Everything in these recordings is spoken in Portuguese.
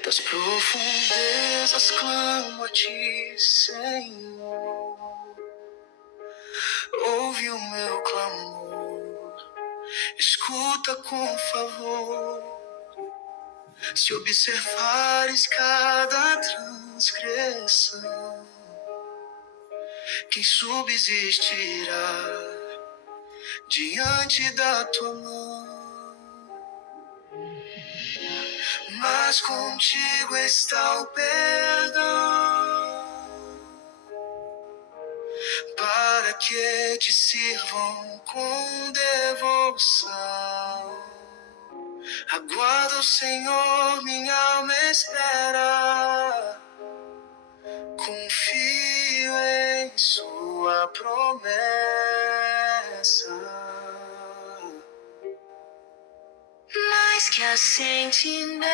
Das profundezas clamo a ti, Senhor. Ouve o meu clamor, escuta com favor. Se observares cada transgressão, quem subsistirá diante da tua mão? Mas contigo está o perdão, para que te sirvam com devoção. Aguarda o Senhor, minha alma espera, confio em sua promessa. Mais que as sentinelas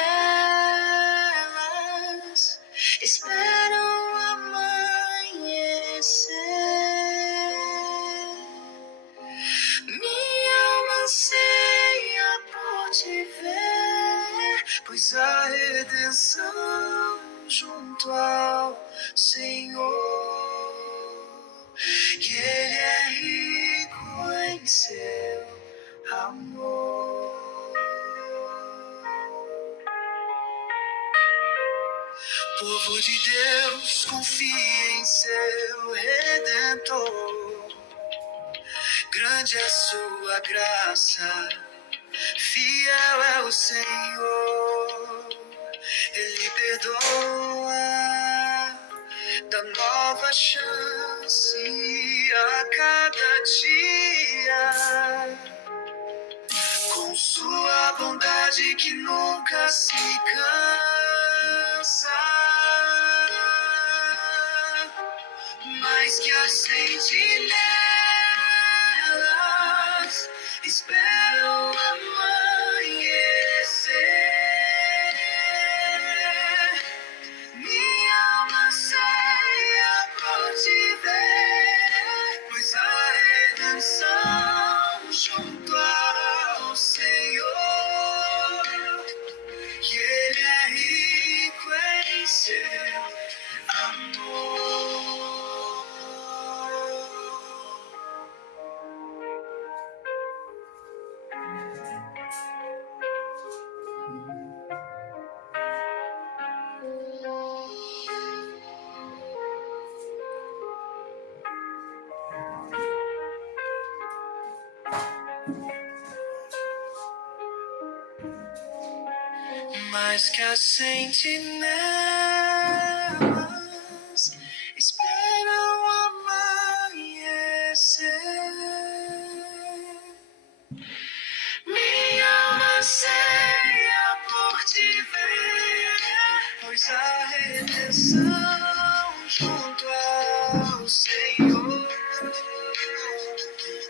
esperam amanhecer, minha alma anseia por te ver, pois a redenção junto ao Senhor, e Ele é rico em seu amor. Povo de Deus, confie em seu Redentor. Grande é sua graça, fiel é o Senhor. Ele perdoa, dá nova chance a cada dia, com sua bondade que nunca se cansa. Mais que as sentinelas esperam amanhecer, minha alma anseia por te ver, pois a redenção junto ao Senhor, e Ele é rico em seu amor. Mais que as sentinelas esperam amanhecer, minha alma anseia por te ver, pois a redenção junto ao Senhor,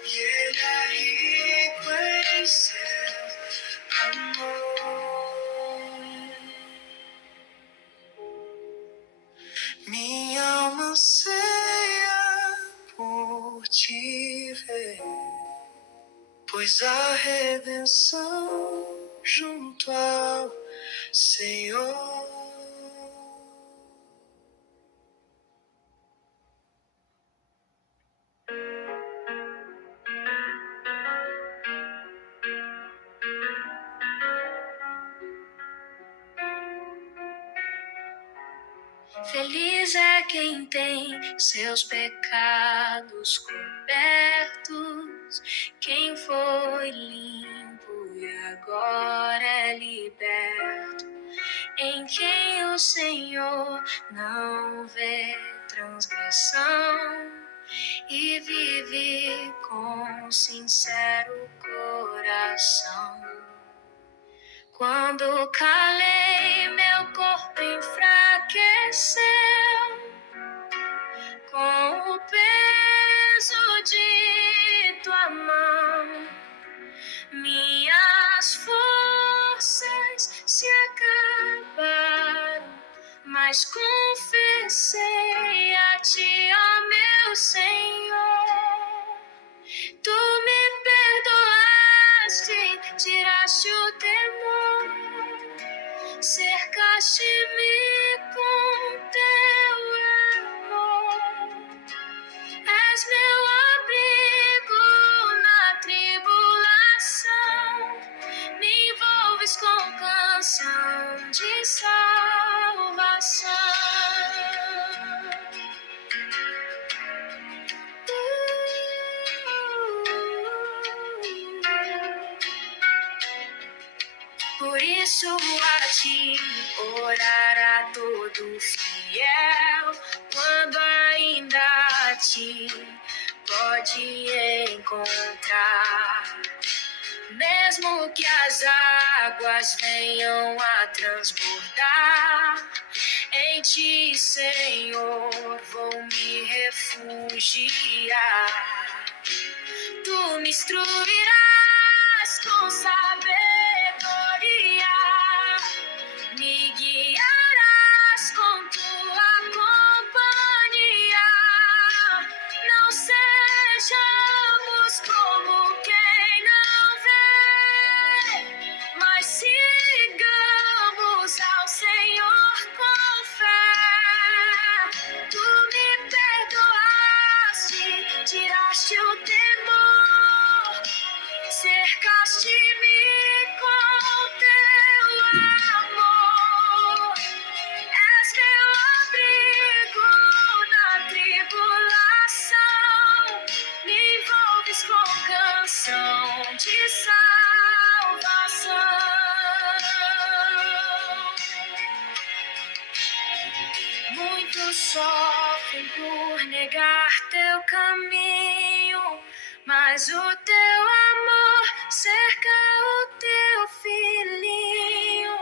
e Ele é rico em seu amor. Minha alma anseia por te ver, pois a redenção junto ao Senhor. Feliz é quem tem seus pecados cobertos, quem foi limpo e agora é liberto, em quem o Senhor não vê transgressão e vive com sincero coração. Quando calei, meu corpo enfraqueceu com o peso de tua mão. Minhas forças se acabaram, mas confessei a ti, ó meu Senhor. Tu me perdoaste, tiraste o temor, cerca cercaste-me com teu amor. És meu abrigo na tribulação, me envolves com canção de salvação. Por isso a ti orará todo fiel, quando ainda a ti pode encontrar. Mesmo que as águas venham a transbordar, em ti, Senhor, vou me refugiar. Tu me instruirás com sabedoria, me guiarás com tua companhia. Não sejamos como quem não vê, mas sigamos ao Senhor com fé. Tu me perdoaste, tiraste o temor, cercaste-me com teu amor. És meu abrigo na tribulação, me envolves com canção de salvação. Muitos sofrem por negar teu caminho, mas o teu amor cerca o teu filhinho.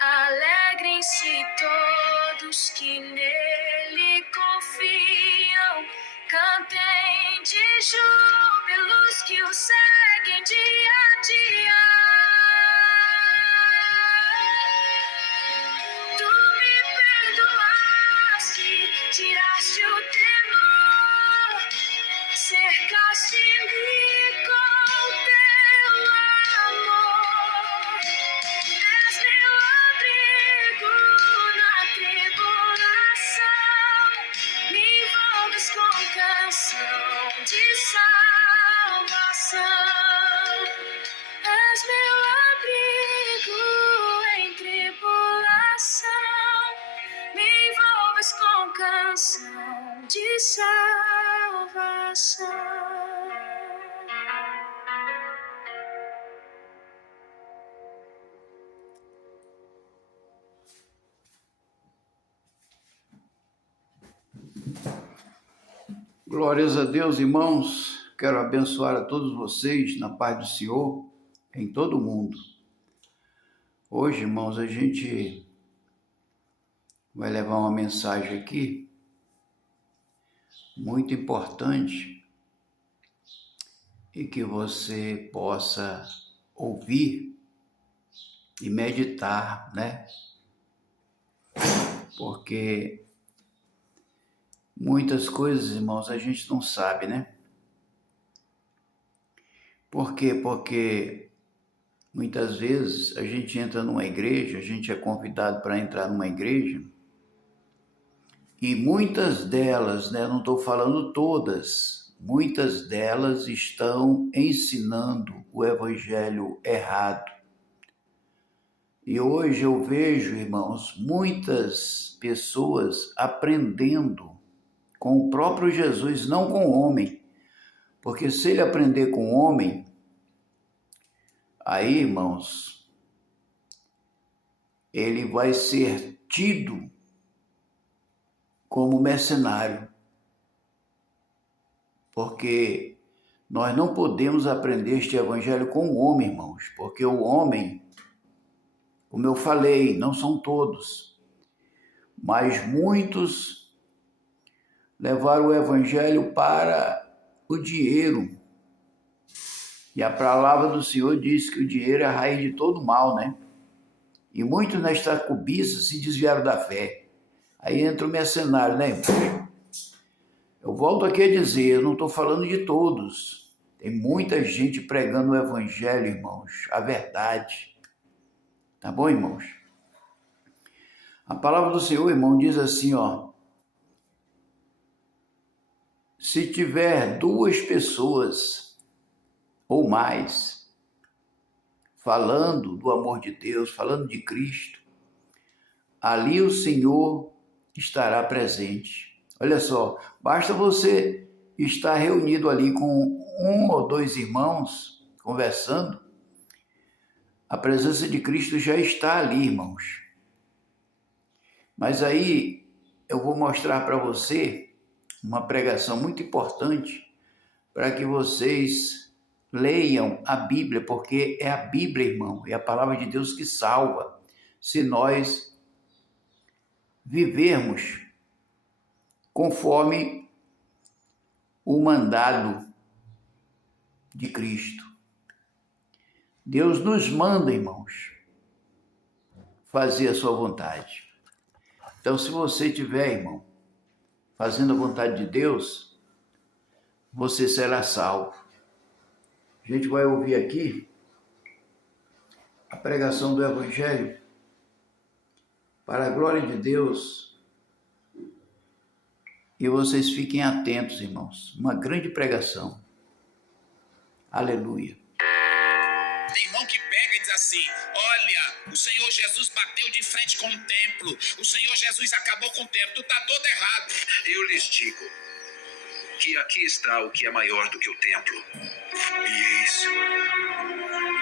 Alegrem-se todos que nele confiam, cantem de júbilos que o seguem dia a dia. Tu me perdoaste, tiraste o temor, cercaste-me com teu amor. És meu abrigo na tribulação, me envolves com canção de salvação. És meu abrigo em tribulação, me envolves com canção de salvação. Glórias a Deus, irmãos. Quero abençoar a todos vocês na paz do Senhor em todo o mundo. Hoje, irmãos, a gente vai levar uma mensagem aqui muito importante e que você possa ouvir e meditar, né? Porque muitas coisas, irmãos, a gente não sabe, né? Por quê? Porque muitas vezes a gente entra numa igreja, a gente é convidado para entrar numa igreja, e muitas delas, né, não estou falando todas, muitas delas estão ensinando o evangelho errado. E hoje eu vejo, irmãos, muitas pessoas aprendendo com o próprio Jesus, não com o homem. Porque se ele aprender com o homem, aí, irmãos, ele vai ser tido como mercenário. Porque nós não podemos aprender este evangelho com o homem, irmãos. Porque o homem, como eu falei, não são todos, mas muitos levaram o evangelho para o dinheiro. E a palavra do Senhor diz que o dinheiro é a raiz de todo mal, né? E muitos nesta cobiça se desviaram da fé. Aí entra o mercenário, né? Eu volto aqui a dizer, eu não estou falando de todos. Tem muita gente pregando o evangelho, irmãos, a verdade. Tá bom, irmãos? A palavra do Senhor, irmão, diz assim, ó: se tiver duas pessoas ou mais falando do amor de Deus, falando de Cristo, ali o Senhor estará presente. Olha só, basta você estar reunido ali com um ou dois irmãos conversando, a presença de Cristo já está ali, irmãos. Mas aí eu vou mostrar para você uma pregação muito importante para que vocês leiam a Bíblia, porque é a Bíblia, irmão, é a palavra de Deus que salva. Se nós vivermos conforme o mandado de Cristo. Deus nos manda, irmãos, fazer a sua vontade. Então, se você estiver, irmão, fazendo a vontade de Deus, você será salvo. A gente vai ouvir aqui a pregação do Evangelho para a glória de Deus. E vocês fiquem atentos, irmãos. Uma grande pregação. Aleluia. Tem irmão que pega e diz assim: olha, o Senhor Jesus bateu de frente com o templo, o Senhor Jesus acabou com o templo, tu tá todo errado. Eu lhes digo que aqui está o que é maior do que o templo. E eis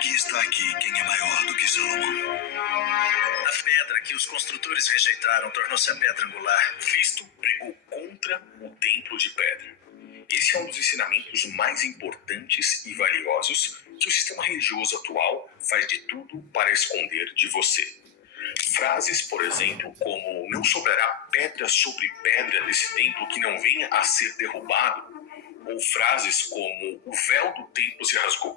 que está aqui quem é maior do que Salomão. A pedra que os construtores rejeitaram tornou-se a pedra angular. Cristo pregou contra o templo de pedra. Esse é um dos ensinamentos mais importantes e valiosos que o sistema religioso atual faz de tudo para esconder de você. Frases, por exemplo, como não sobrará pedra sobre pedra desse templo que não venha a ser derrubado, ou frases como o véu do templo se rasgou,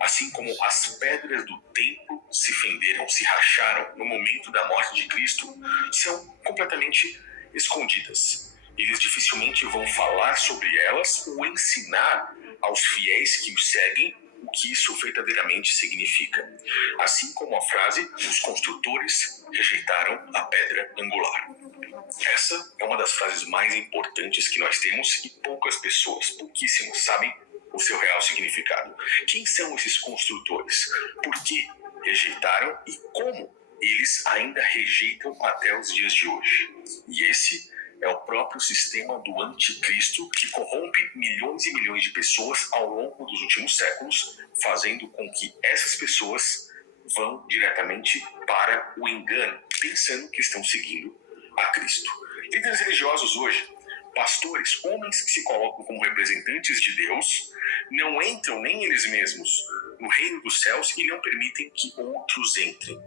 assim como as pedras do templo se fenderam, se racharam no momento da morte de Cristo, são completamente escondidas. Eles dificilmente vão falar sobre elas ou ensinar aos fiéis que os seguem o que isso verdadeiramente significa. Assim como a frase, os construtores rejeitaram a pedra angular. Essa é uma das frases mais importantes que nós temos e poucas pessoas, pouquíssimas, sabem o seu real significado. Quem são esses construtores? Por que rejeitaram e como eles ainda rejeitam até os dias de hoje? E esse é o próprio sistema do anticristo que corrompe milhões e milhões de pessoas ao longo dos últimos séculos, fazendo com que essas pessoas vão diretamente para o engano, pensando que estão seguindo a Cristo. Líderes religiosos hoje, pastores, homens que se colocam como representantes de Deus, não entram nem eles mesmos no reino dos céus e não permitem que outros entrem.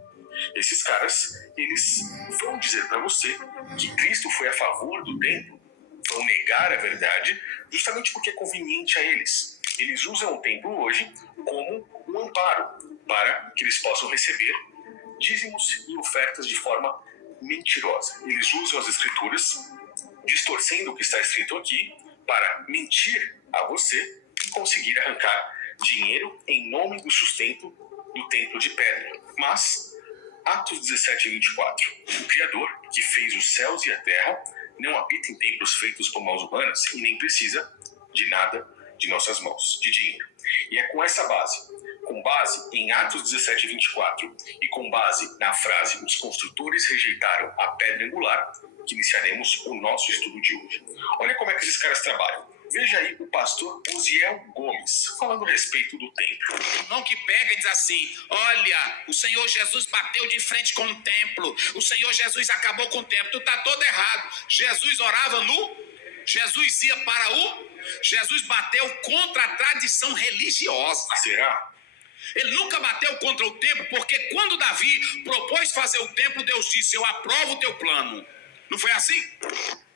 Esses caras, eles vão dizer para você que Cristo foi a favor do templo, vão negar a verdade justamente porque é conveniente a eles. Eles usam o templo hoje como um amparo para que eles possam receber dízimos e ofertas de forma mentirosa. Eles usam as escrituras, distorcendo o que está escrito aqui, para mentir a você e conseguir arrancar dinheiro em nome do sustento do templo de pedra. Mas Atos 17 e 24. O Criador, que fez os céus e a terra, não habita em templos feitos por mãos humanas e nem precisa de nada de nossas mãos, de dinheiro. E é com essa base, com base em Atos 17 e 24 e com base na frase os construtores rejeitaram a pedra angular, que iniciaremos o nosso estudo de hoje. Olha como é que esses caras trabalham. Veja aí o pastor Osiel Gomes falando a respeito do templo. Irmão que pega e diz assim: olha, o Senhor Jesus bateu de frente com o templo, o Senhor Jesus acabou com o templo, tu tá todo errado. Jesus orava no, Jesus ia para o, Jesus bateu contra a tradição religiosa. Será? Ele nunca bateu contra o templo, porque quando Davi propôs fazer o templo, Deus disse: eu aprovo o teu plano. Não foi assim?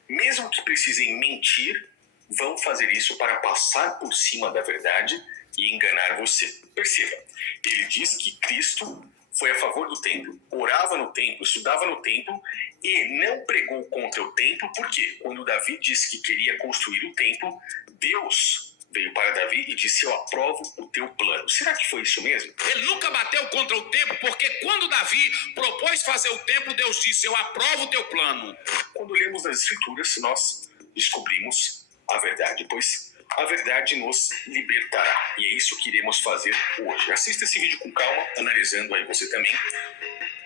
Mesmo que precisem mentir, vão fazer isso para passar por cima da verdade e enganar você. Perceba, ele diz que Cristo foi a favor do templo, orava no templo, estudava no templo e não pregou contra o templo, porque quando Davi disse que queria construir o templo, Deus veio para Davi e disse: eu aprovo o teu plano. Será que foi isso mesmo? Ele nunca bateu contra o templo, porque quando Davi propôs fazer o templo, Deus disse: eu aprovo o teu plano. Quando lemos as Escrituras, nós descobrimos a verdade, pois a verdade nos libertará. E é isso que iremos fazer hoje. Assista esse vídeo com calma, analisando aí você também,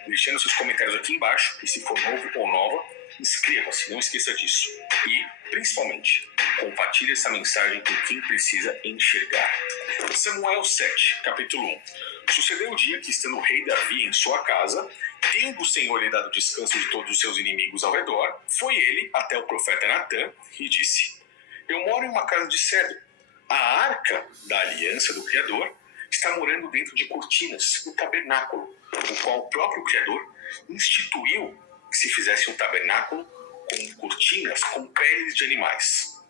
deixando seus comentários aqui embaixo. E se for novo ou nova, inscreva-se, não esqueça disso. E, principalmente, compartilhe essa mensagem com quem precisa enxergar. Samuel 7, capítulo 1. Sucedeu o dia que, estando o rei Davi em sua casa, tendo o Senhor lhe dado descanso de todos os seus inimigos ao redor, foi ele até o profeta Natã e disse: eu moro em uma casa de cedro. A arca da aliança do Criador está morando dentro de cortinas, no tabernáculo, o qual o próprio Criador instituiu que se fizesse um tabernáculo com cortinas, com peles de animais.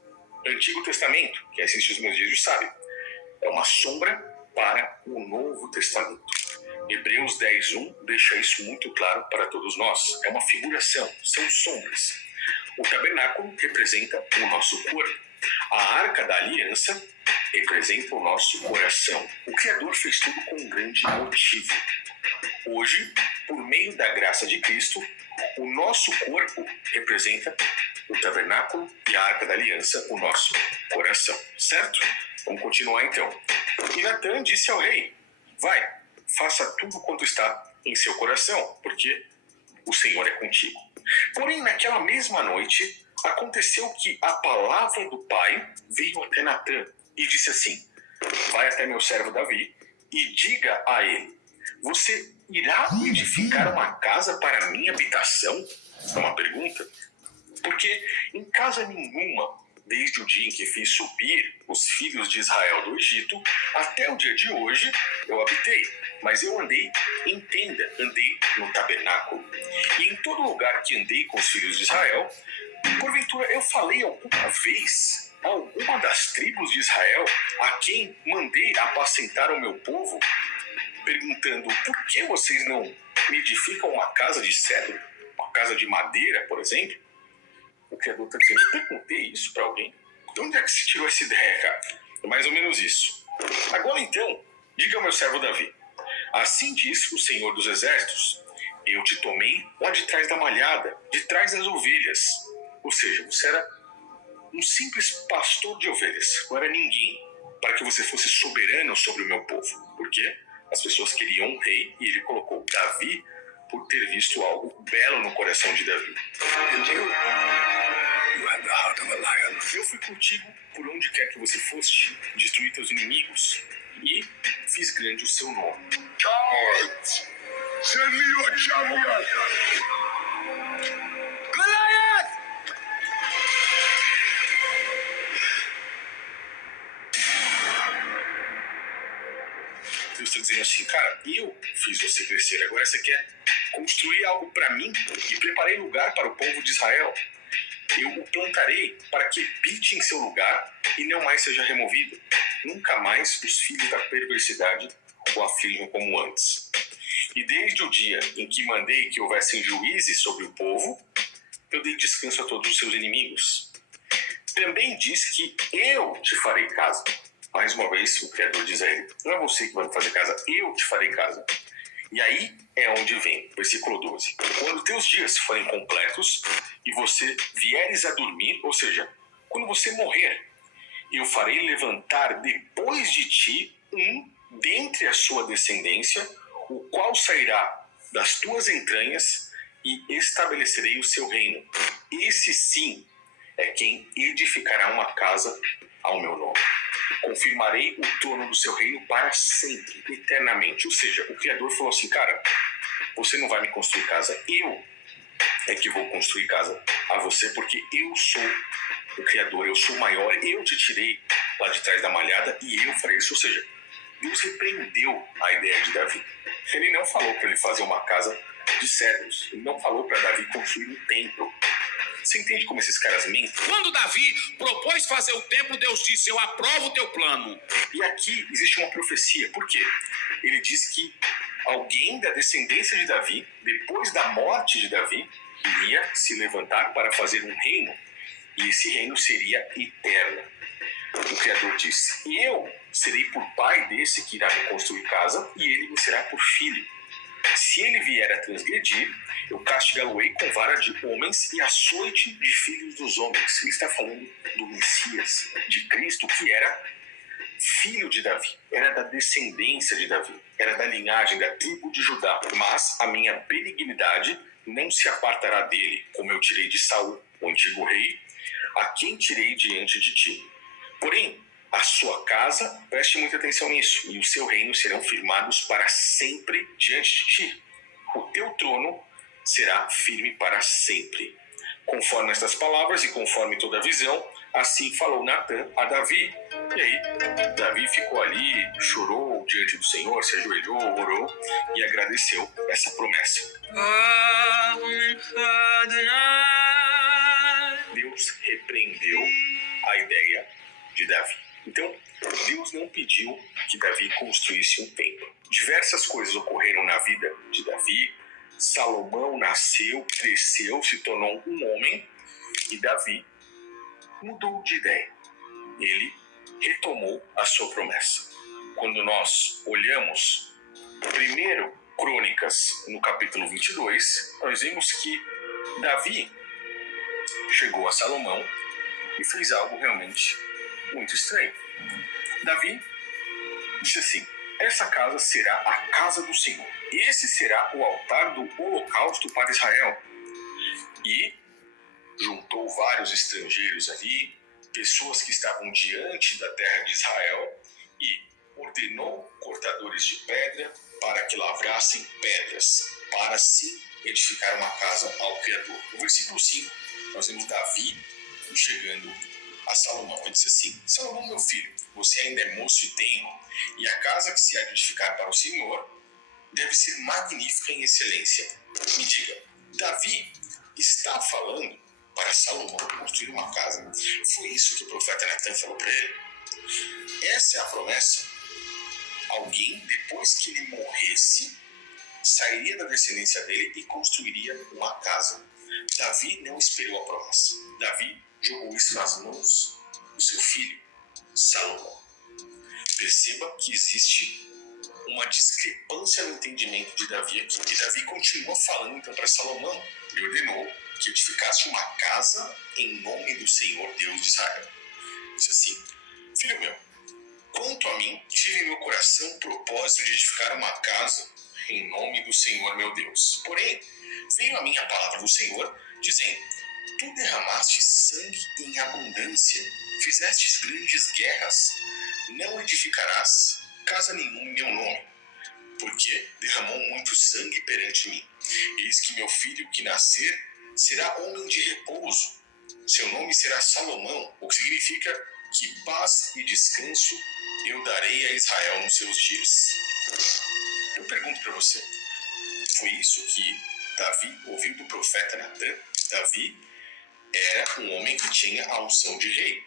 Antigo Testamento, que assiste os meus vídeos sabe, é uma sombra para o Novo Testamento. Hebreus 10:1 deixa isso muito claro para todos nós. É uma figuração, são sombras. O tabernáculo representa o nosso corpo. A arca da aliança representa o nosso coração. O Criador fez tudo com um grande motivo. Hoje, por meio da graça de Cristo, o nosso corpo representa o tabernáculo e a arca da aliança, o nosso coração. Certo? Vamos continuar então. E Natã disse ao rei: vai, faça tudo quanto está em seu coração, porque o Senhor é contigo. Porém, naquela mesma noite, aconteceu que a palavra do Pai veio até Natã e disse assim: vai até meu servo Davi e diga a ele: você irá edificar uma casa para minha habitação? É uma pergunta. Porque em casa nenhuma, desde o dia em que fiz subir os filhos de Israel do Egito, até o dia de hoje, eu habitei. Mas eu andei em tenda, andei no tabernáculo. E em todo lugar que andei com os filhos de Israel, porventura eu falei alguma vez a alguma das tribos de Israel a quem mandei apacentar o meu povo, perguntando: por que vocês não me edificam uma casa de cedro, uma casa de madeira, por exemplo? O Criador está dizendo: eu perguntei isso para alguém? De onde é que se tirou essa ideia, cara? É mais ou menos isso. Agora então, diga ao meu servo Davi: assim diz o Senhor dos Exércitos: eu te tomei lá de trás da malhada, de trás das ovelhas. Ou seja, você era um simples pastor de ovelhas, não era ninguém, para que você fosse soberano sobre o meu povo. Por quê? As pessoas queriam um rei e ele colocou Davi por ter visto algo belo no coração de Davi. Eu fui contigo por onde quer que você foste, destruí teus inimigos e fiz grande o seu nome. Charge! Send me your chariot! Goliath! Deus está dizendo assim: cara, eu fiz você crescer, agora você quer construir algo para mim e preparei lugar para o povo de Israel. Eu o plantarei para que habite em seu lugar e não mais seja removido. Nunca mais os filhos da perversidade o aflijam como antes. E desde o dia em que mandei que houvessem juízes sobre o povo, eu dei descanso a todos os seus inimigos. Também diz que eu te farei casa. Mais uma vez, o Criador diz a ele: não é você que vai me fazer casa, eu te farei casa. E aí é onde vem, versículo 12. Quando teus dias forem completos e você vieres a dormir, ou seja, quando você morrer, eu farei levantar depois de ti um dentre a sua descendência, o qual sairá das tuas entranhas e estabelecerei o seu reino. Esse sim é quem edificará uma casa ao meu nome. Confirmarei o trono do seu reino para sempre, eternamente. Ou seja, o Criador falou assim: cara, você não vai me construir casa, eu é que vou construir casa a você, porque eu sou o Criador, eu sou maior, eu te tirei lá de trás da malhada e eu farei isso. Ou seja, Deus repreendeu a ideia de Davi. Ele não falou para ele fazer uma casa de cedros, ele não falou para Davi construir um templo. Você entende como esses caras mentem? Quando Davi propôs fazer o templo, Deus disse: eu aprovo o teu plano. E aqui existe uma profecia. Por quê? Ele diz que alguém da descendência de Davi, depois da morte de Davi, iria se levantar para fazer um reino e esse reino seria eterno. O Criador disse: e eu serei por pai desse que irá me construir casa, e ele me será por filho. Se ele vier a transgredir, eu castigá-lo-ei com vara de homens e açoite de filhos dos homens. Ele está falando do Messias, de Cristo, que era filho de Davi, era da descendência de Davi, era da linhagem, da tribo de Judá. Mas a minha benignidade não se apartará dele, como eu tirei de Saul, o antigo rei, a quem tirei diante de ti. Porém, a sua casa, preste muita atenção nisso, e o seu reino serão firmados para sempre diante de ti. O teu trono será firme para sempre. Conforme estas palavras e conforme toda a visão, assim falou Natã a Davi. E aí, Davi ficou ali, chorou diante do Senhor, se ajoelhou, orou e agradeceu essa promessa. Deus repreendeu a ideia de Davi. Então, Deus não pediu que Davi construísse um templo. Diversas coisas ocorreram na vida de Davi. Salomão nasceu, cresceu, se tornou um homem, e Davi mudou de ideia. Ele retomou a sua promessa. Quando nós olhamos primeiro Crônicas, no capítulo 22, nós vemos que Davi chegou a Salomão e fez algo realmente muito estranho. Davi disse assim: essa casa será a casa do Senhor. Esse será o altar do holocausto para Israel. E juntou vários estrangeiros ali, pessoas que estavam diante da terra de Israel, e ordenou cortadores de pedra para que lavrassem pedras, para se edificar uma casa ao Criador. No versículo 5, nós vemos Davi chegando a Salomão. Ele disse assim: Salomão, meu filho, você ainda é moço e tenro, e a casa que se há de edificar para o Senhor deve ser magnífica em excelência. Me diga, Davi está falando para Salomão construir uma casa? Foi isso que o profeta Natã falou para ele. Essa é a promessa. Alguém, depois que ele morresse, sairia da descendência dele e construiria uma casa. Davi não esperou a promessa. Davi jogou isso nas mãos do seu filho, Salomão. Perceba que existe uma discrepância no entendimento de Davi aqui. E Davi continua falando então para Salomão. Ele ordenou que edificasse uma casa em nome do Senhor Deus de Israel. Disse assim: filho meu, quanto a mim, tive em meu coração o propósito de edificar uma casa em nome do Senhor meu Deus. Porém, veio a mim a palavra do Senhor, dizendo: tu derramaste sangue em abundância, fizestes grandes guerras, não edificarás casa nenhuma em meu nome, porque derramou muito sangue perante mim. Eis que meu filho que nascer será homem de repouso, seu nome será Salomão, o que significa que paz e descanso eu darei a Israel nos seus dias. Eu pergunto para você, foi isso que Davi ouviu do profeta Natã? Davi era um homem que tinha a unção de rei.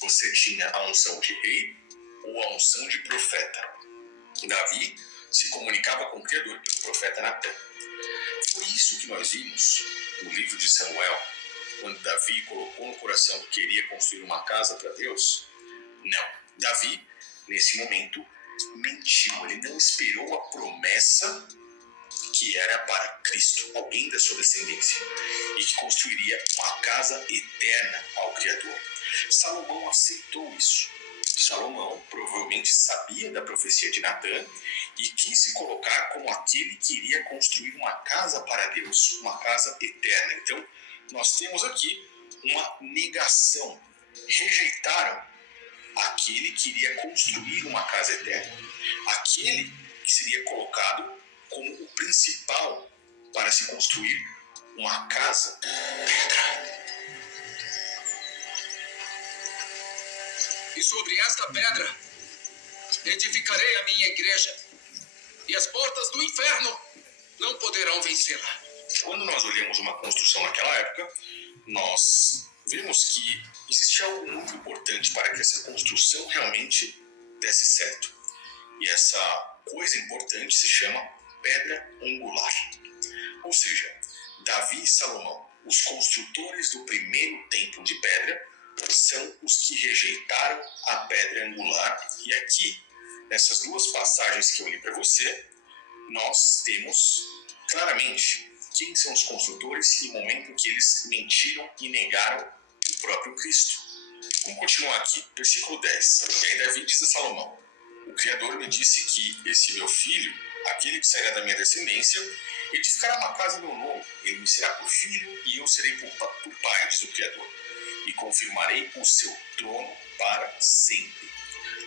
Você tinha a unção de rei ou a unção de profeta? Davi se comunicava com o Criador pelo profeta Natã. Foi isso que nós vimos no livro de Samuel, quando Davi colocou no coração que queria construir uma casa para Deus? Não. Davi, nesse momento, mentiu. Ele não esperou a promessa que era para Cristo, alguém da sua descendência, e que construiria uma casa eterna ao Criador. Salomão aceitou isso. Salomão provavelmente sabia da profecia de Natã e quis se colocar como aquele que iria construir uma casa para Deus, uma casa eterna. Então, nós temos aqui uma negação. Rejeitaram aquele que iria construir uma casa eterna, aquele que seria colocado como o principal para se construir uma casa. E sobre esta pedra edificarei a minha igreja, e as portas do inferno não poderão vencê-la. Quando nós olhamos uma construção naquela época, nós vemos que existe algo muito importante para que essa construção realmente desse certo. E essa coisa importante se chama pedra angular. Ou seja, Davi e Salomão os construtores do primeiro templo de pedra são os que rejeitaram a pedra angular. E aqui, nessas duas passagens que eu li para você, nós temos claramente quem são os construtores e o momento em que eles mentiram e negaram o próprio Cristo. Vamos continuar aqui, versículo 10. E aí Davi diz a Salomão: o Criador me disse que esse meu filho, aquele que sairá da minha descendência, edificará uma casa em meu nome. Ele me será por filho e eu serei por pai, diz o Criador. E confirmarei o seu trono para sempre.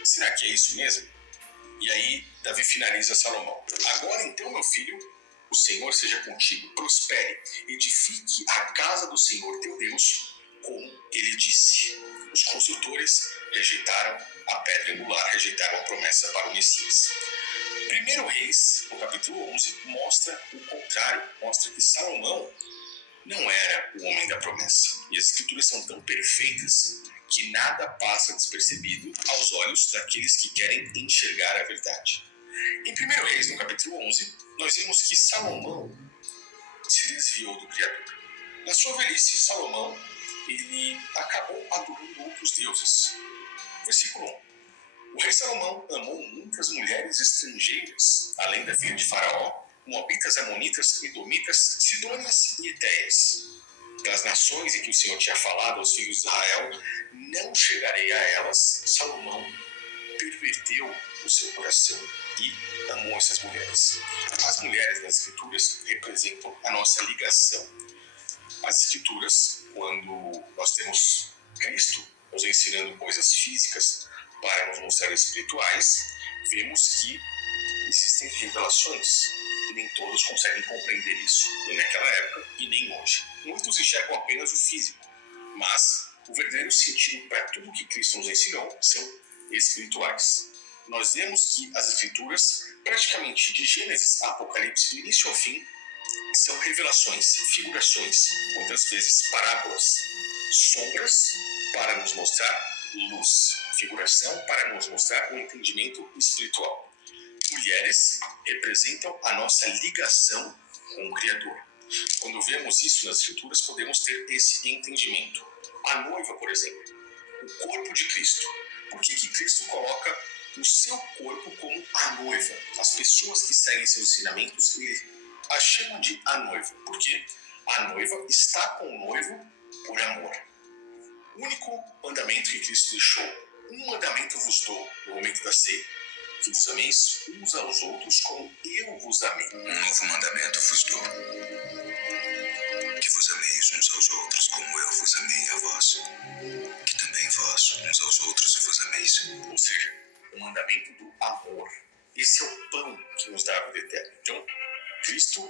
Será que é isso mesmo? E aí Davi finaliza Salomão: agora então, meu filho, o Senhor seja contigo, prospere, edifique a casa do Senhor teu Deus, como ele disse. Os construtores rejeitaram a pedra angular, rejeitaram a promessa para o Messias. 1 Reis, no capítulo 11, mostra o contrário, mostra que Salomão não era o homem da promessa. E as escrituras são tão perfeitas que nada passa despercebido aos olhos daqueles que querem enxergar a verdade. Em 1 Reis, no capítulo 11, nós vemos que Salomão se desviou do Criador. Na sua velhice, Salomão ele acabou adorando outros deuses. Versículo 1. O rei Salomão amou muitas mulheres estrangeiras, além da filha de Faraó, moabitas, amonitas, edomitas, sidônias e etéias. Das nações em que o Senhor tinha falado aos filhos de Israel, não chegarei a elas. Salomão perverteu o seu coração e amou essas mulheres. As mulheres das Escrituras representam a nossa ligação. As Escrituras, quando nós temos Cristo nos ensinando coisas físicas para nos mostrar espirituais, vemos que existem revelações e nem todos conseguem compreender isso, nem naquela época e nem hoje. Muitos enxergam apenas o físico, mas o verdadeiro sentido para tudo que Cristo nos ensinou são espirituais. Nós vemos que as Escrituras, praticamente de Gênesis a Apocalipse, do início ao fim, são revelações, figurações, muitas vezes parábolas, sombras para nos mostrar luz, figuração para nos mostrar um entendimento espiritual. Mulheres representam a nossa ligação com o Criador. Quando vemos isso nas Escrituras, podemos ter esse entendimento. A noiva, por exemplo, o corpo de Cristo. Por que Cristo coloca o seu corpo como a noiva? As pessoas que seguem seus ensinamentos, ele a chamam de a noiva, porque a noiva está com o noivo por amor. O único mandamento que Cristo deixou: um mandamento vos dou no momento da ceia, que vos ameis uns aos outros como eu vos amei. Um novo mandamento vos dou, que vos ameis uns aos outros como eu vos amei a vós, que também vós uns aos outros vos ameis. Ou seja, o mandamento do amor. Esse é o pão que nos dá a vida eterna. Então, Cristo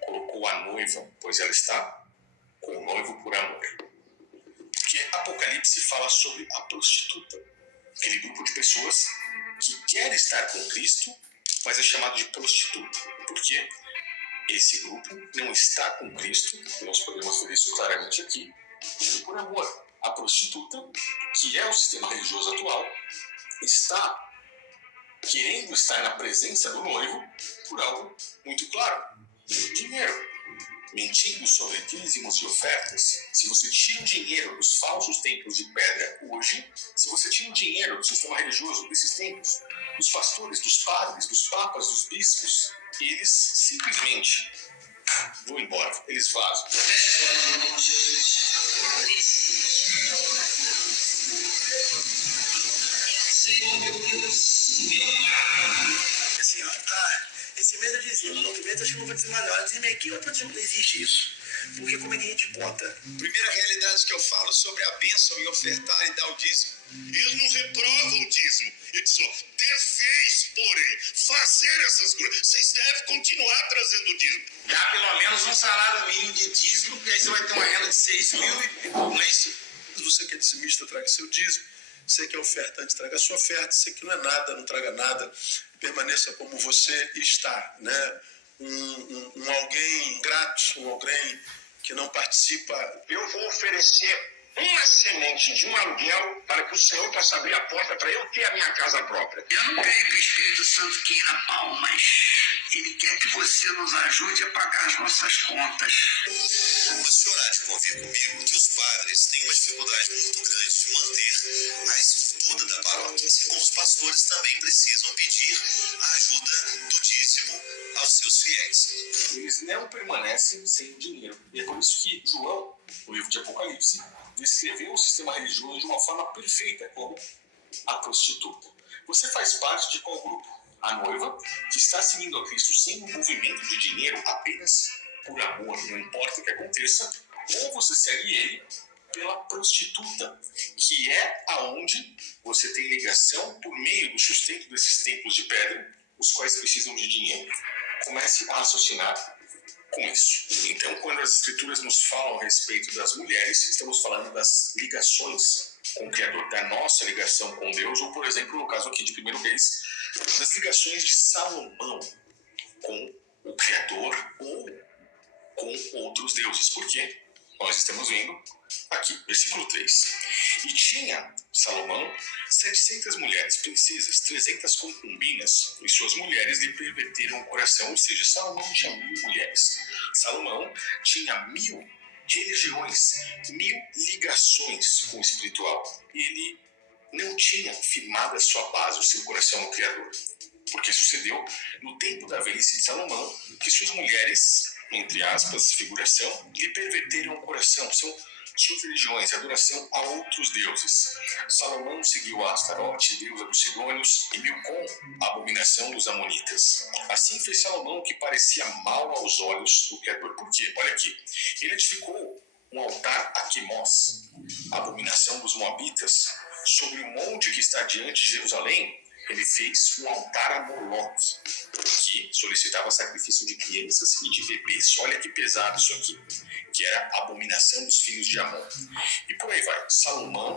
colocou a noiva, pois ela está com o noivo por amor. Porque Apocalipse fala sobre a prostituta, aquele grupo de pessoas que quer estar com Cristo, mas é chamado de prostituta. Porque esse grupo não está com Cristo, e nós podemos ver isso claramente aqui, por amor. A prostituta, que é o sistema religioso atual, está querendo estar na presença do noivo por algo muito claro: dinheiro. Mentindo sobre dízimos e ofertas. Se você tira o dinheiro dos falsos templos de pedra hoje, se você tira o dinheiro do sistema religioso desses templos, dos pastores, dos padres, dos papas, dos bispos, eles simplesmente vão embora, eles vazam. Senhor, meu Deus, Assim, esse mês eu dizia, no outro mês acho que eu não vou dizer mais nada. Dizia, aqui eu tô dizendo que não existe isso. Porque como é que a gente bota? Primeira realidade que eu falo sobre a bênção em ofertar e dar o dízimo. Ele não reprova o dízimo. Ele diz, ó, deveis, porém, fazer essas coisas. Vocês devem continuar trazendo o dízimo. dá pelo menos um salário mínimo de dízimo, porque aí você vai ter uma renda de 6 mil e não é isso? Se você que é dizimista, traga seu dízimo. Você que é ofertante, traga sua oferta. Você que não é nada, não traga nada. Permaneça como você está, né? Um alguém ingrato, um alguém que não participa. Eu vou oferecer uma semente de um aluguel para que o Senhor possa abrir a porta para eu ter a minha casa própria. Eu não creio que o Espírito Santo queira palmas. Ele quer que você nos ajude a pagar as nossas contas. Você orar de convir comigo que os padres têm uma dificuldade muito grande de manter a estrutura da paróquia, assim como os pastores também precisam pedir a ajuda do dízimo aos seus fiéis. Eles não permanecem sem dinheiro. E é por isso que João, no livro de Apocalipse, descreveu o sistema religioso de uma forma perfeita, como a prostituta. Você faz parte de qual grupo? A noiva, que está seguindo a Cristo sem envolvimento de dinheiro, apenas por amor, não importa o que aconteça, ou você segue ele pela prostituta, que é aonde você tem ligação por meio do sustento desses templos de pedra, os quais precisam de dinheiro. Comece a raciocinar com isso. Então, quando as escrituras nos falam a respeito das mulheres, estamos falando das ligações com o Criador, da nossa ligação com Deus, ou, por exemplo, no caso aqui de 1 Reis, das ligações de Salomão com o Criador ou com outros deuses. Por quê? Nós estamos vendo aqui, versículo 3. E tinha Salomão 700 mulheres, princesas, 300 concubinas, e suas mulheres lhe perverteram o coração, ou seja, Salomão tinha 1000 mulheres. Salomão tinha 1000 religiões, 1000 ligações com o espiritual. Ele não tinha firmado a sua base, o seu coração no Criador. Porque sucedeu no tempo da velhice de Salomão que suas mulheres, entre aspas, figuração, lhe perverteram o coração. São suas religiões, adoração a outros deuses. Salomão seguiu a Astarote, deusa dos Sidônios, e Milcom, a abominação dos Amonitas. Assim fez Salomão o que parecia mal aos olhos do Criador. Por quê? Olha aqui. Ele edificou um altar a Quemós, a abominação dos Moabitas. Sobre o monte que está diante de Jerusalém, ele fez um altar a Moloque, que solicitava sacrifício de crianças e de bebês. Olha que pesado isso aqui, que era a abominação dos filhos de Amon. E por aí vai. Salomão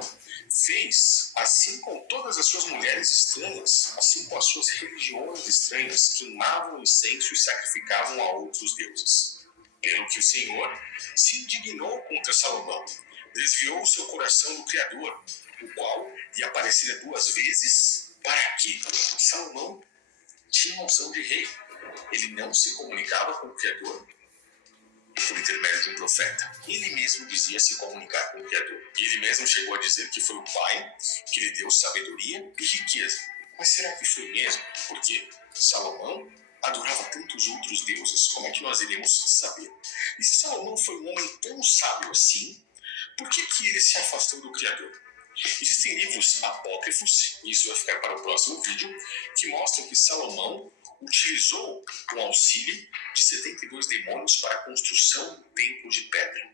fez, assim com todas as suas mulheres estranhas, assim com as suas religiões estranhas, queimavam incenso e sacrificavam a outros deuses. Pelo que o Senhor se indignou contra Salomão, desviou o seu coração do Criador, o qual lhe aparecera 2 vezes, para que Salomão tinha unção de rei. Ele não se comunicava com o Criador por intermédio de um profeta. Ele mesmo dizia se comunicar com o Criador. E ele mesmo chegou a dizer que foi o Pai que lhe deu sabedoria e riqueza. Mas será que foi mesmo? Porque Salomão adorava tantos outros deuses. Como é que nós iremos saber? E se Salomão foi um homem tão sábio assim, por que ele se afastou do Criador? Existem livros apócrifos, e isso vai ficar para o próximo vídeo, que mostram que Salomão utilizou o auxílio de 72 demônios para a construção do templo de pedra.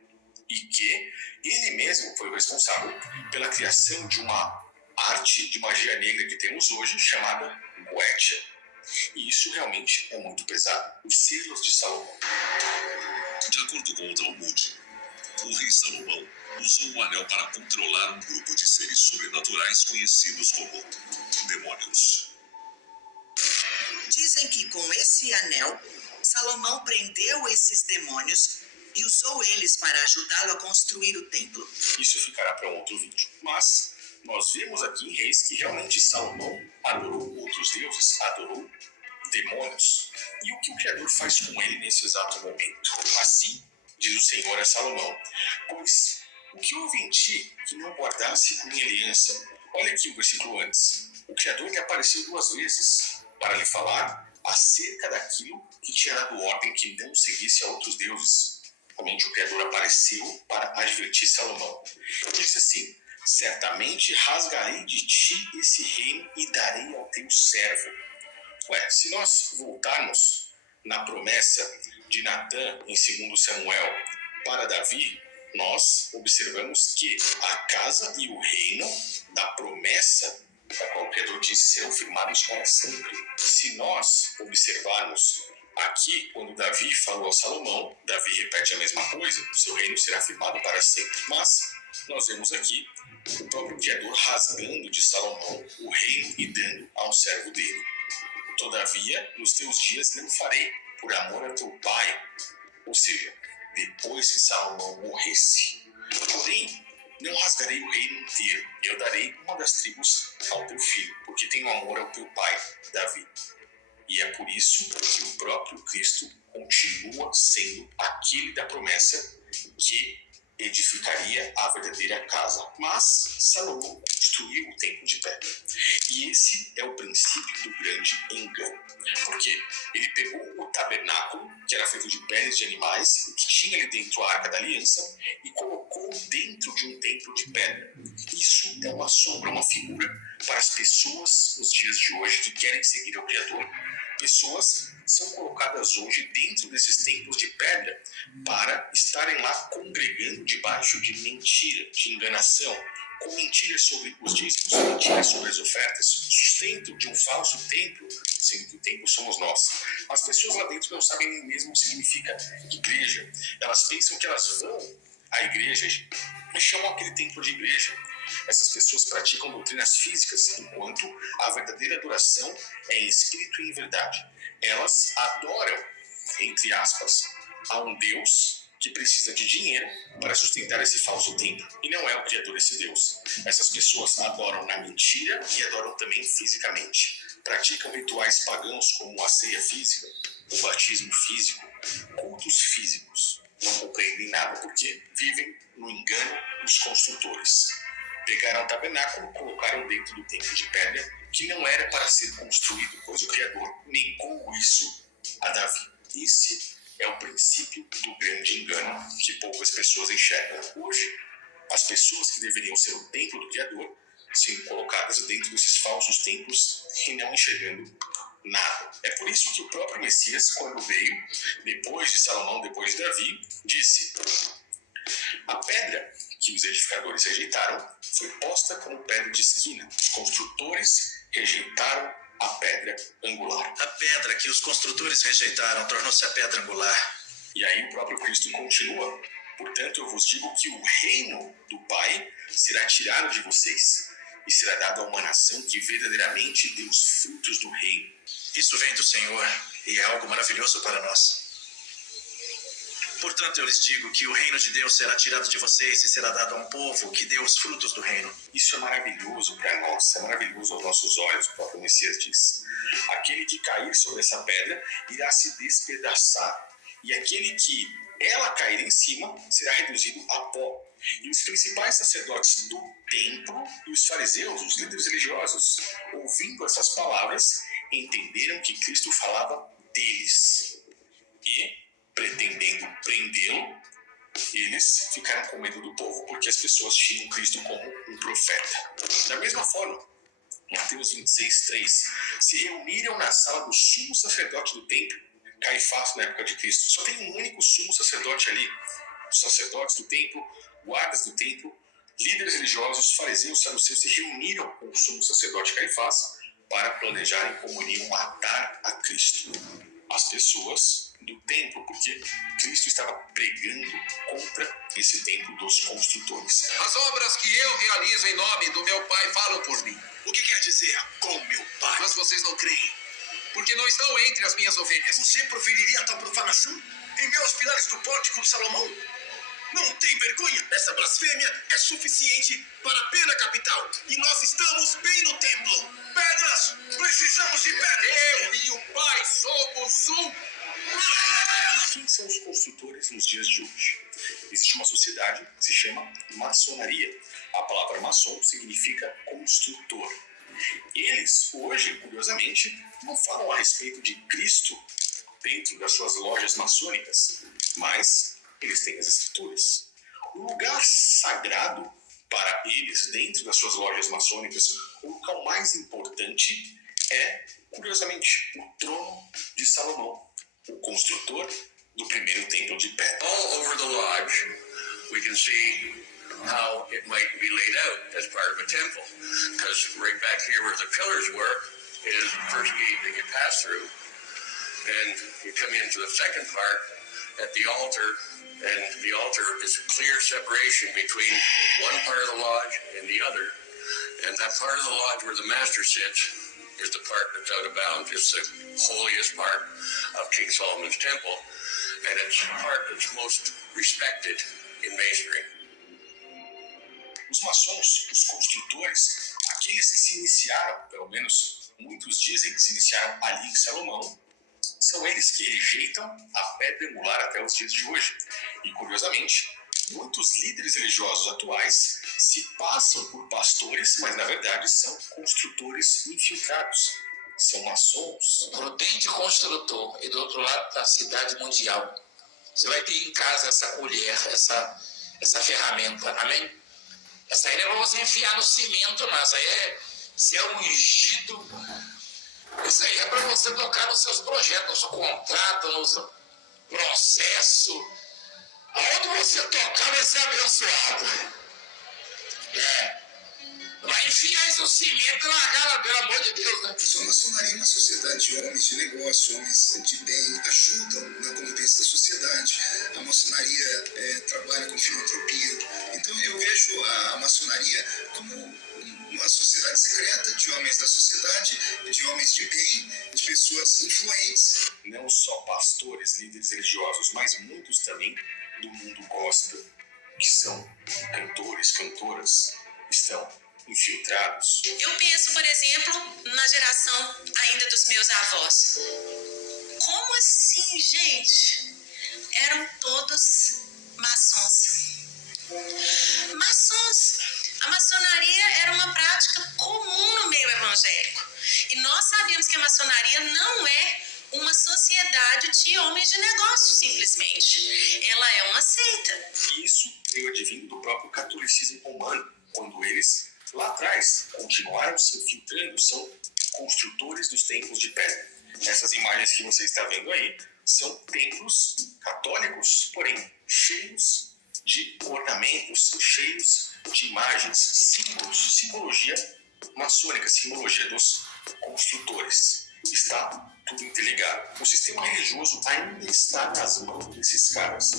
E que ele mesmo foi o responsável pela criação de uma arte de magia negra que temos hoje, chamada Goetia. E isso realmente é muito pesado. Os selos de Salomão. De acordo com o Talmud, o rei Salomão usou o anel para controlar um grupo de seres sobrenaturais conhecidos como demônios. Dizem que com esse anel, Salomão prendeu esses demônios e usou eles para ajudá-lo a construir o templo. Isso ficará para um outro vídeo. Mas nós vemos aqui em Reis que realmente Salomão adorou outros deuses, adorou demônios. E o que o Criador faz com ele nesse exato momento? Assim diz o Senhor a Salomão: pois o que houve em ti que não guardasse minha aliança? Olha aqui o versículo antes. O Criador lhe apareceu 2 vezes para lhe falar acerca daquilo que tinha dado ordem que não seguisse a outros deuses. Realmente o Criador apareceu para advertir Salomão. Ele disse assim: certamente rasgarei de ti esse reino e darei ao teu servo. Se nós voltarmos na promessa de Natã em 2 Samuel para Davi, nós observamos que a casa e o reino da promessa da qual o Criador disse serão firmados para sempre. Se nós observarmos aqui, quando Davi falou a Salomão, Davi repete a mesma coisa: o seu reino será firmado para sempre. Mas nós vemos aqui o próprio Criador rasgando de Salomão o reino e dando ao servo dele. Todavia, nos teus dias não farei, por amor a teu pai. Ou seja, depois que Salomão morresse. Porém, não rasgarei o reino inteiro. Eu darei uma das tribos ao teu filho, porque tenho amor ao teu pai, Davi. E é por isso que o próprio Cristo continua sendo aquele da promessa que edificaria a verdadeira casa. Mas Salomão construiu o templo de pedra. E esse é o princípio do grande engano. Porque ele pegou o tabernáculo, que era feito de peles de animais, que tinha ali dentro a Arca da Aliança, e colocou dentro de um templo de pedra. Isso é uma sombra, uma figura para as pessoas nos dias de hoje que querem seguir ao Criador. Pessoas são colocadas hoje dentro desses templos de pedra para estarem lá congregando debaixo de mentira, de enganação, com mentiras sobre os dízimos, mentiras sobre as ofertas, sustento de um falso templo, sendo que o templo somos nós. As pessoas lá dentro não sabem nem mesmo o que significa igreja. Elas pensam que elas vão à igreja e chamam aquele templo de igreja. Essas pessoas praticam doutrinas físicas, enquanto a verdadeira adoração é em espírito e em verdade. Elas adoram, entre aspas, a um Deus que precisa de dinheiro para sustentar esse falso templo. E não é o Criador esse Deus. Essas pessoas adoram na mentira e adoram também fisicamente. Praticam rituais pagãos como a ceia física, o batismo físico, cultos físicos. Não compreendem nada porque vivem no engano dos construtores. Pegaram o tabernáculo, colocaram dentro do templo de pedra, que não era para ser construído, pois o Criador negou isso a Davi. Esse é o princípio do grande engano que poucas pessoas enxergam. Hoje, as pessoas que deveriam ser o templo do Criador sendo colocadas dentro desses falsos templos e não enxergando nada. É por isso que o próprio Messias, quando veio, depois de Salomão, depois de Davi, disse: a pedra que os edificadores rejeitaram foi posta como pedra de esquina. Os construtores rejeitaram a pedra angular. A pedra que os construtores rejeitaram tornou-se a pedra angular. E aí o próprio Cristo continua: portanto, eu vos digo que o reino do Pai será tirado de vocês e será dado a uma nação que verdadeiramente dê os frutos do reino. Isso vem do Senhor e é algo maravilhoso para nós. Portanto, eu lhes digo que o reino de Deus será tirado de vocês e será dado a um povo que dê os frutos do reino. Isso é maravilhoso para nós, é maravilhoso aos nossos olhos, o próprio Messias diz. Aquele que cair sobre essa pedra irá se despedaçar, e aquele que ela cair em cima será reduzido a pó. E os principais sacerdotes do templo e os fariseus, os líderes religiosos, ouvindo essas palavras, entenderam que Cristo falava deles. E, pretendendo prendê-lo, eles ficaram com medo do povo, porque as pessoas tinham Cristo como um profeta. Da mesma forma, Mateus 26:3, se reuniram na sala do sumo sacerdote do templo, Caifás na época de Cristo. Só tem um único sumo sacerdote ali. Os sacerdotes do templo, guardas do templo, líderes religiosos, fariseus, saduceus se reuniram com o sumo sacerdote Caifás para planejarem como iriam matar a Cristo. As pessoas do templo, porque Cristo estava pregando contra esse templo dos construtores. As obras que eu realizo em nome do meu Pai falam por mim. O que quer dizer com meu Pai? Mas vocês não creem, porque não estão entre as minhas ovelhas. Você proferiria tal profanação em meio aos pilares do pórtico de Salomão? Não tem vergonha? Essa blasfêmia é suficiente para a pena capital. E nós estamos bem no templo. Pedras! Precisamos de pedras! Eu e o Pai somos um. Quem são os construtores nos dias de hoje? Existe uma sociedade que se chama maçonaria. A palavra maçom significa construtor. Eles, hoje, curiosamente, não falam a respeito de Cristo dentro das suas lojas maçônicas, mas eles têm as escrituras. O lugar sagrado para eles dentro das suas lojas maçônicas, o local mais importante é, curiosamente, o trono de Salomão, o construtor do primeiro templo de pedra. All over the lodge, we can see how it might be laid out as part of a temple. Because right back here where the pillars were is the first gate that you pass through. And you come into the second part at the altar, and the altar is clear separation between one part of the lodge and the other. And that part of the lodge where the master sits is the part that's out of bounds. It's the holiest part of King Solomon's temple, and it's the part that's most respected in masonry. Os maçons, os construtores, aqueles que se iniciaram, pelo menos muitos dizem que se iniciaram ali em Salomão, são eles que rejeitam a pedra angular até os dias de hoje. E, curiosamente, muitos líderes religiosos atuais se passam por pastores, mas na verdade são construtores infiltrados. São maçons. Prudente construtor e do outro lado da cidade mundial. Você vai ter em casa essa colher, essa ferramenta, amém? Essa aí não é para você enfiar no cimento, não. Essa aí é ungido. Isso aí é para você tocar nos seus projetos, no seu contrato, no seu processo. Aonde você tocar vai ser abençoado. Vai enfiar esse cimento na cara, pelo amor de Deus, né? A maçonaria é uma sociedade de homens de negócio, homens de bem, ajudam na convivência da sociedade. A maçonaria trabalha com filantropia. Então eu vejo a maçonaria como uma sociedade secreta de homens da sociedade, de homens de bem, de pessoas influentes. Não só pastores, líderes religiosos, mas muitos também do mundo gospel, que são cantores, cantoras, estão infiltrados. Eu penso, por exemplo, na geração ainda dos meus avós. Como assim, gente? Eram todos maçons. Maçons. A maçonaria era uma prática comum no meio evangélico. E nós sabemos que a maçonaria não é uma sociedade de homens de negócios, simplesmente. Ela é uma seita. Isso veio advindo do próprio catolicismo romano, quando eles, lá atrás, continuaram se infiltrando, são construtores dos templos de pedra. Essas imagens que você está vendo aí são templos católicos, porém cheios de ornamentos, cheios de imagens, símbolos, simbologia maçônica, simbologia dos construtores. Está tudo interligado. O sistema religioso ainda está nas mãos desses caras.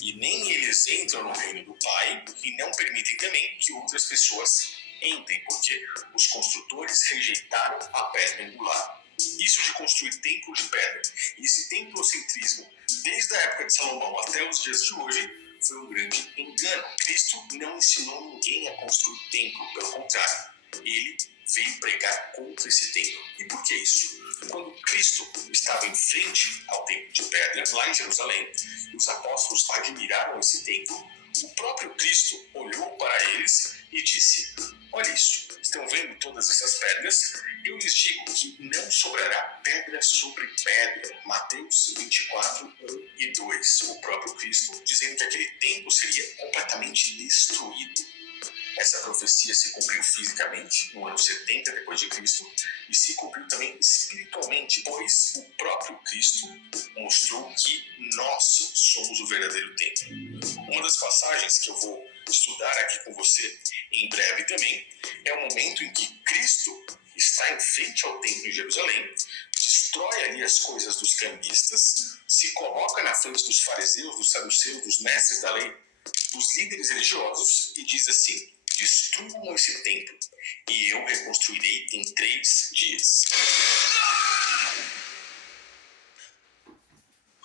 E nem eles entram no reino do Pai e não permitem também que outras pessoas entrem, porque os construtores rejeitaram a pedra angular. Isso de construir templo de pedra, e esse templocentrismo, desde a época de Salomão até os dias de hoje, foi um grande engano. Cristo não ensinou ninguém a construir templo, pelo contrário, ele veio pregar contra esse templo. E por que isso? Quando Cristo estava em frente ao templo de pedra, lá em Jerusalém, e os apóstolos admiraram esse templo, o próprio Cristo olhou para eles e disse: olha isso, estão vendo todas essas pedras? Eu lhes digo que não sobrará pedra sobre pedra. Mateus 24, 1 e 2. O próprio Cristo dizendo que aquele templo seria completamente destruído. Essa profecia se cumpriu fisicamente no ano 70 depois de Cristo e se cumpriu também espiritualmente, pois o próprio Cristo mostrou que nós somos o verdadeiro templo. Uma das passagens que eu vou estudar aqui com você em breve também é o momento em que Cristo está em frente ao templo em Jerusalém, destrói ali as coisas dos cambistas, se coloca na frente dos fariseus, dos saduceus, dos mestres da lei, dos líderes religiosos e diz assim: destruam esse templo e eu reconstruirei em 3 dias.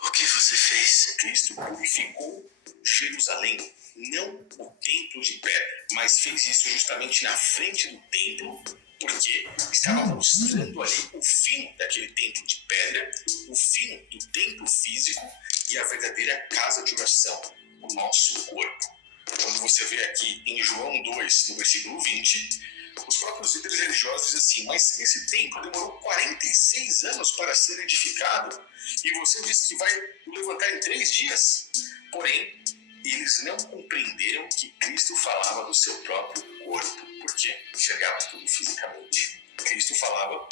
O que você fez? Cristo purificou Jerusalém, não o templo de pedra, mas fez isso justamente na frente do templo, porque estava mostrando ali o fim daquele templo de pedra, o fim do templo físico e a verdadeira casa de oração, o nosso corpo. Quando você vê aqui em João 2, no versículo 20, os próprios líderes religiosos dizem assim: mas esse templo demorou 46 anos para ser edificado e você disse que vai levantar em 3 dias. Porém, eles não compreenderam que Cristo falava do seu próprio corpo, porque enxergavam tudo fisicamente. Cristo falava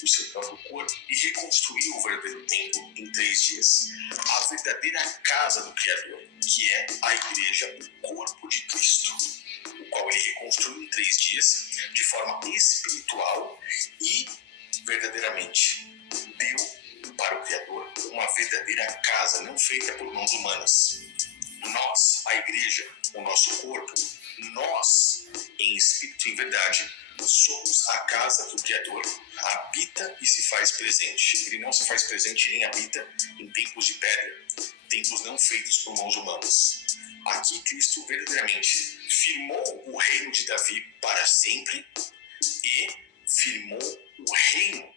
do seu próprio corpo e reconstruiu o verdadeiro templo em 3 dias. A verdadeira casa do Criador, que é a igreja, o corpo de Cristo, o qual ele reconstruiu em 3 dias de forma espiritual e verdadeiramente deu para o Criador uma verdadeira casa, não feita por mãos humanas. Nós, a igreja, o nosso corpo, nós, em espírito e em verdade, somos a casa que o Criador habita e se faz presente. Ele não se faz presente nem habita em templos de pedra, templos não feitos por mãos humanas. Aqui Cristo verdadeiramente firmou o reino de Davi para sempre e firmou o reino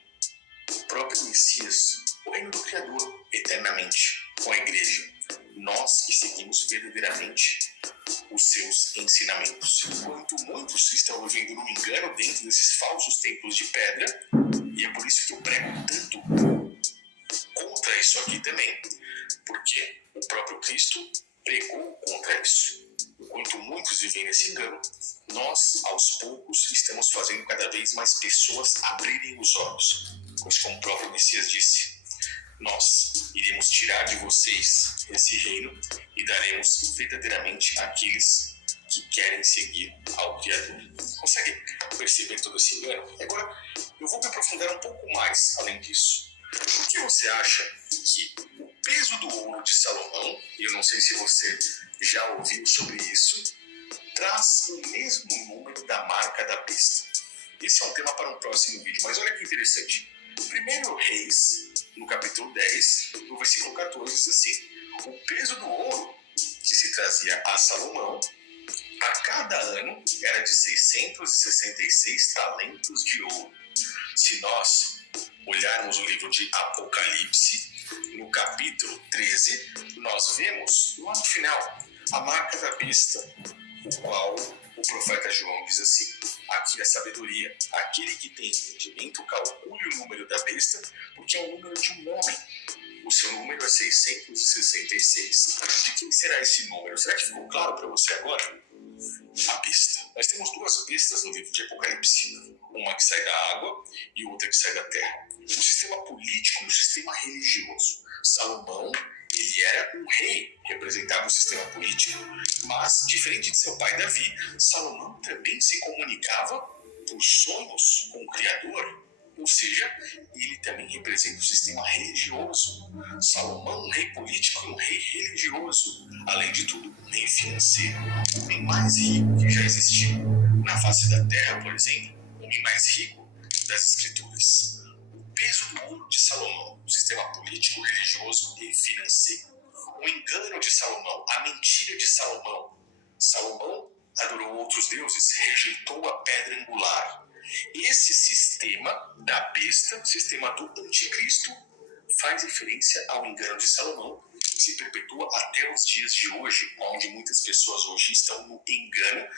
do próprio Messias, o reino do Criador, eternamente, com a igreja. Nós que seguimos verdadeiramente os seus ensinamentos. Enquanto muitos estão vivendo num engano dentro desses falsos templos de pedra, e é por isso que eu prego tanto contra isso aqui também, porque o próprio Cristo pregou contra isso. Enquanto muitos vivem nesse engano, nós, aos poucos, estamos fazendo cada vez mais pessoas abrirem os olhos. Pois, como o próprio Messias disse, nós iremos tirar de vocês esse reino e daremos verdadeiramente àqueles que querem seguir ao Criador. Consegue perceber todo esse engano? Agora, eu vou me aprofundar um pouco mais além disso. Por que você acha que o peso do ouro de Salomão, e eu não sei se você já ouviu sobre isso, traz o mesmo número da marca da besta? Esse é um tema para um próximo vídeo, mas olha que interessante. 1 Reis, no capítulo 10, no versículo 14, diz assim: o peso do ouro que se trazia a Salomão a cada ano era de 666 talentos de ouro. Se nós olharmos o livro de Apocalipse, no capítulo 13, nós vemos lá no final a marca da besta, o qual o profeta João diz assim: aqui é sabedoria, aquele que tem entendimento calcule o número da besta, porque é o número de um homem. O seu número é 666. De quem será esse número? Será que ficou claro para você agora? A besta. Nós temos duas bestas no livro de Apocalipse. Uma que sai da água e outra que sai da terra. O sistema político e o sistema religioso. Salomão, ele era um rei, representava o sistema político. Mas, diferente de seu pai Davi, Salomão também se comunicava por sonhos com o Criador. Ou seja, ele também representa o sistema religioso. Salomão, um rei político e um rei religioso. Além de tudo, um rei financeiro. O homem mais rico que já existiu na face da terra, por exemplo. O homem mais rico das Escrituras. O peso do ouro de Salomão, o sistema político, religioso e financeiro. O engano de Salomão, a mentira de Salomão. Salomão adorou outros deuses, rejeitou a pedra angular. Esse sistema da besta, sistema do anticristo, faz referência ao engano de Salomão, que se perpetua até os dias de hoje, onde muitas pessoas hoje estão no engano,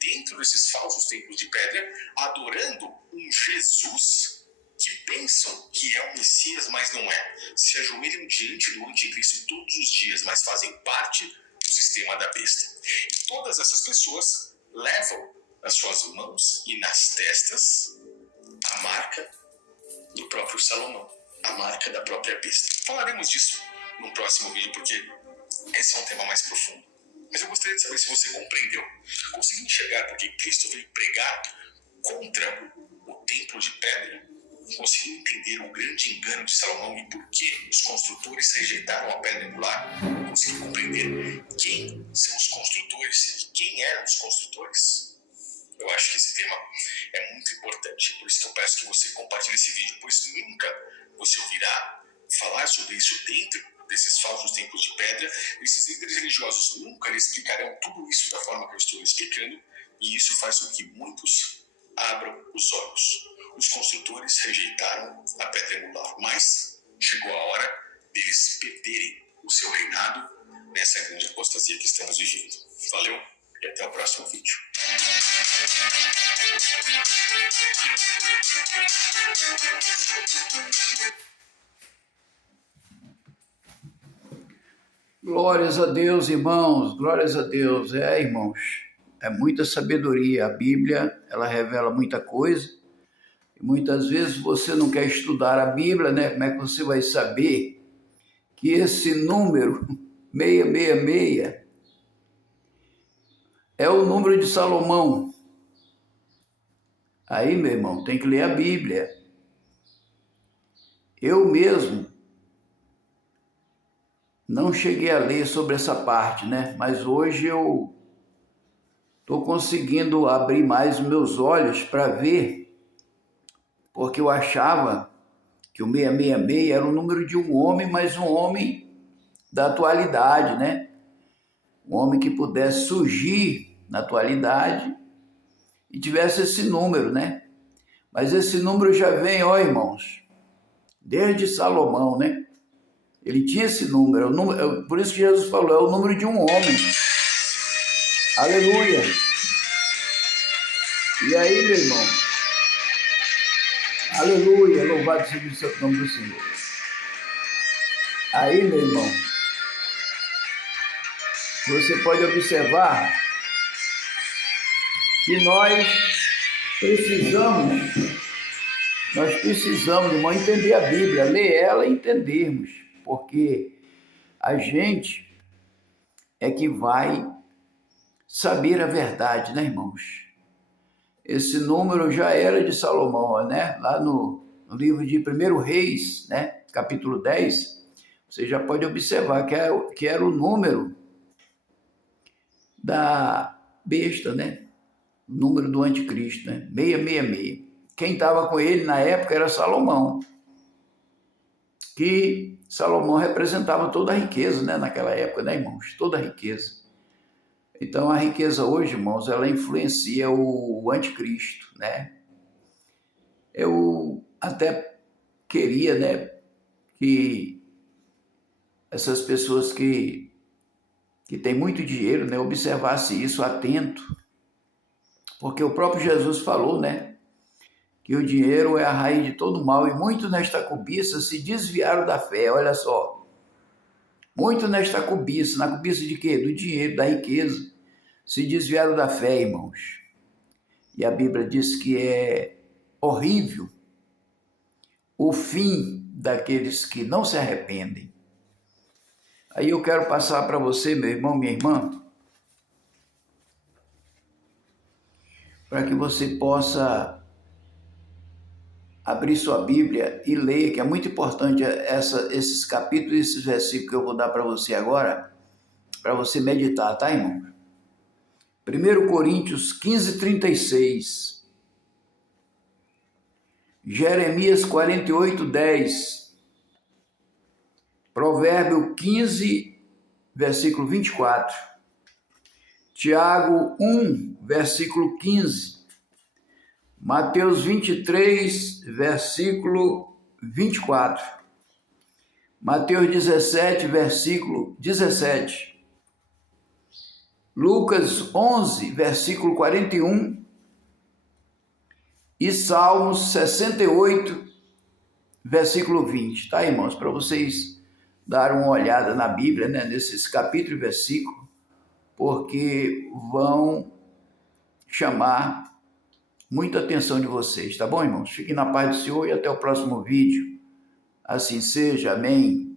dentro desses falsos templos de pedra, adorando um Jesus que pensam que é o Messias, mas não é. Se ajoelham diante do anticristo todos os dias, mas fazem parte do sistema da besta. E todas essas pessoas levam nas suas mãos e nas testas a marca do próprio Salomão, a marca da própria besta. Falaremos disso no próximo vídeo, porque esse é um tema mais profundo. Mas eu gostaria de saber se você compreendeu. Conseguiu enxergar porque Cristo veio pregar contra o templo de pedra? Conseguiu entender o grande engano de Salomão e por que os construtores rejeitaram a pedra angular? Conseguiu compreender quem são os construtores e quem eram os construtores? Eu acho que esse tema é muito importante, por isso que eu peço que você compartilhe esse vídeo, pois nunca você ouvirá falar sobre isso dentro desses falsos templos de pedra. Esses líderes religiosos nunca lhe explicarão tudo isso da forma que eu estou explicando, e isso faz com que muitos abram os olhos. Os construtores rejeitaram a pedra angular, mas chegou a hora deles perderem o seu reinado nessa grande apostasia que estamos vivendo. Valeu e até o próximo vídeo. Glórias a Deus, irmãos, glórias a Deus. Irmãos, é muita sabedoria. A Bíblia, ela revela muita coisa. E muitas vezes você não quer estudar a Bíblia, né? Como é que você vai saber que esse número 666 é o número de Salomão? Aí, meu irmão, tem que ler a Bíblia. Eu mesmo não cheguei a ler sobre essa parte, né? Mas hoje eu estou conseguindo abrir mais os meus olhos para ver, porque eu achava que o 666 era o número de um homem, mas um homem da atualidade, né? Um homem que pudesse surgir na atualidade e tivesse esse número, né? Mas esse número já vem, ó irmãos, desde Salomão, né? Ele tinha esse número, por isso que Jesus falou, é o número de um homem. Aleluia! E aí, meu irmão? Aleluia! Louvado seja o nome do Senhor. Aí, meu irmão, você pode observar que nós precisamos, irmão, entender a Bíblia, ler ela e entendermos, porque a gente é que vai saber a verdade, né, irmãos? Esse número já era de Salomão, né? Lá no livro de 1 Reis, né? Capítulo 10, você já pode observar que era o número da besta, né? O número do anticristo, né? 666. Quem estava com ele na época era Salomão, que Salomão representava toda a riqueza, né? Naquela época, né, irmãos? Toda a riqueza. Então, a riqueza hoje, irmãos, ela influencia o anticristo, né? Eu até queria, né, que essas pessoas que têm muito dinheiro, né, observassem isso atento, porque o próprio Jesus falou, né, que o dinheiro é a raiz de todo mal, e muitos nesta cobiça se desviaram da fé, olha só. Muito nesta cobiça, na cobiça de quê? Do dinheiro, da riqueza, se desviaram da fé, irmãos. E a Bíblia diz que é horrível o fim daqueles que não se arrependem. Aí eu quero passar para você, meu irmão, minha irmã, para que você possa abrir sua Bíblia e ler, que é muito importante esses capítulos e esses versículos que eu vou dar para você agora, para você meditar, tá, irmão? 1 Coríntios 15, 36. Jeremias 48, 10. Provérbio 15, versículo 24. Tiago 1, versículo 15. Mateus 23, versículo 24. Mateus 17, versículo 17. Lucas 11, versículo 41. E Salmos 68, versículo 20. Tá, irmãos? Para vocês darem uma olhada na Bíblia, né, nesses capítulos e versículos, porque vão chamar muita atenção de vocês, tá bom, irmãos? Fiquem na paz do Senhor e até o próximo vídeo. Assim seja, amém.